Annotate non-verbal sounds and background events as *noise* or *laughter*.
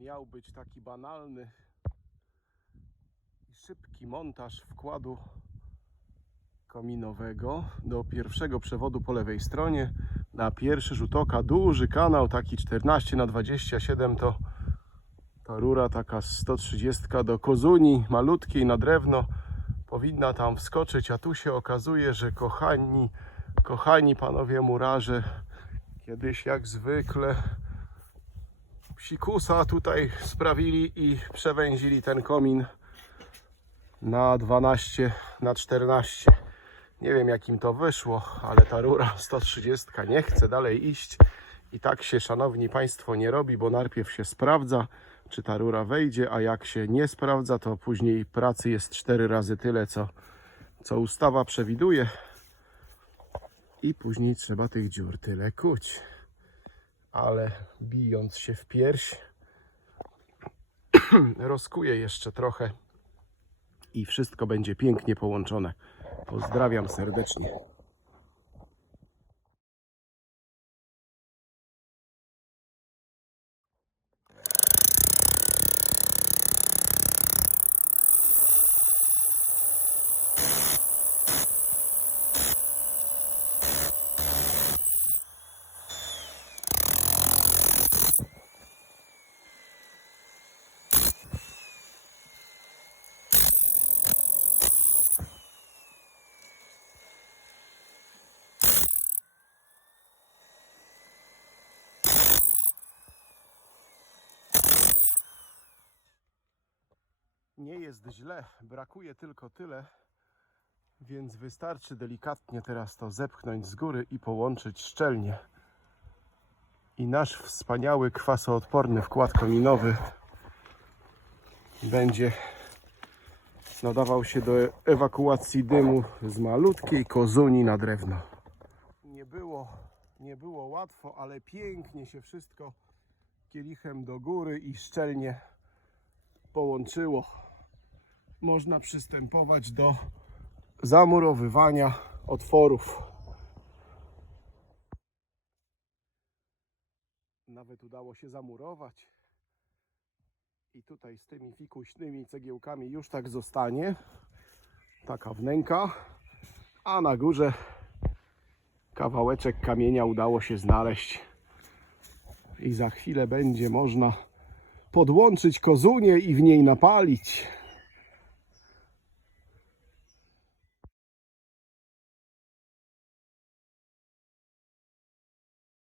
miał być taki banalny i szybki montaż wkładu kominowego do pierwszego przewodu po lewej stronie. Na pierwszy rzut oka duży kanał taki 14 na 27 to ta rura taka 130 do kozuni malutkiej na drewno. Powinna tam wskoczyć a tu się okazuje, że kochani kochani panowie murarze kiedyś jak zwykle psikusa tutaj sprawili i przewęzili ten komin na 12 na 14 nie wiem jak im to wyszło, ale ta rura 130 nie chce dalej iść. I tak się szanowni państwo nie robi, bo najpierw się sprawdza czy ta rura wejdzie, a jak się nie sprawdza to później pracy jest 4 razy tyle co, co ustawa przewiduje. I później trzeba tych dziur tyle kuć ale bijąc się w pierś *clears throat* rozkuję jeszcze trochę i wszystko będzie pięknie połączone. Pozdrawiam serdecznie. Nie jest źle, brakuje tylko tyle, więc wystarczy delikatnie teraz to zepchnąć z góry i połączyć szczelnie. I nasz wspaniały kwasoodporny wkład kominowy będzie nadawał się do ewakuacji dymu z malutkiej kozuni na drewno. Nie było, nie było łatwo, ale pięknie się wszystko kielichem do góry i szczelnie połączyło. Można przystępować do zamurowywania otworów. Nawet udało się zamurować. I tutaj z tymi fikuśnymi cegiełkami już tak zostanie. Taka wnęka. A na górze kawałeczek kamienia udało się znaleźć. I za chwilę będzie można podłączyć kozunię i w niej napalić.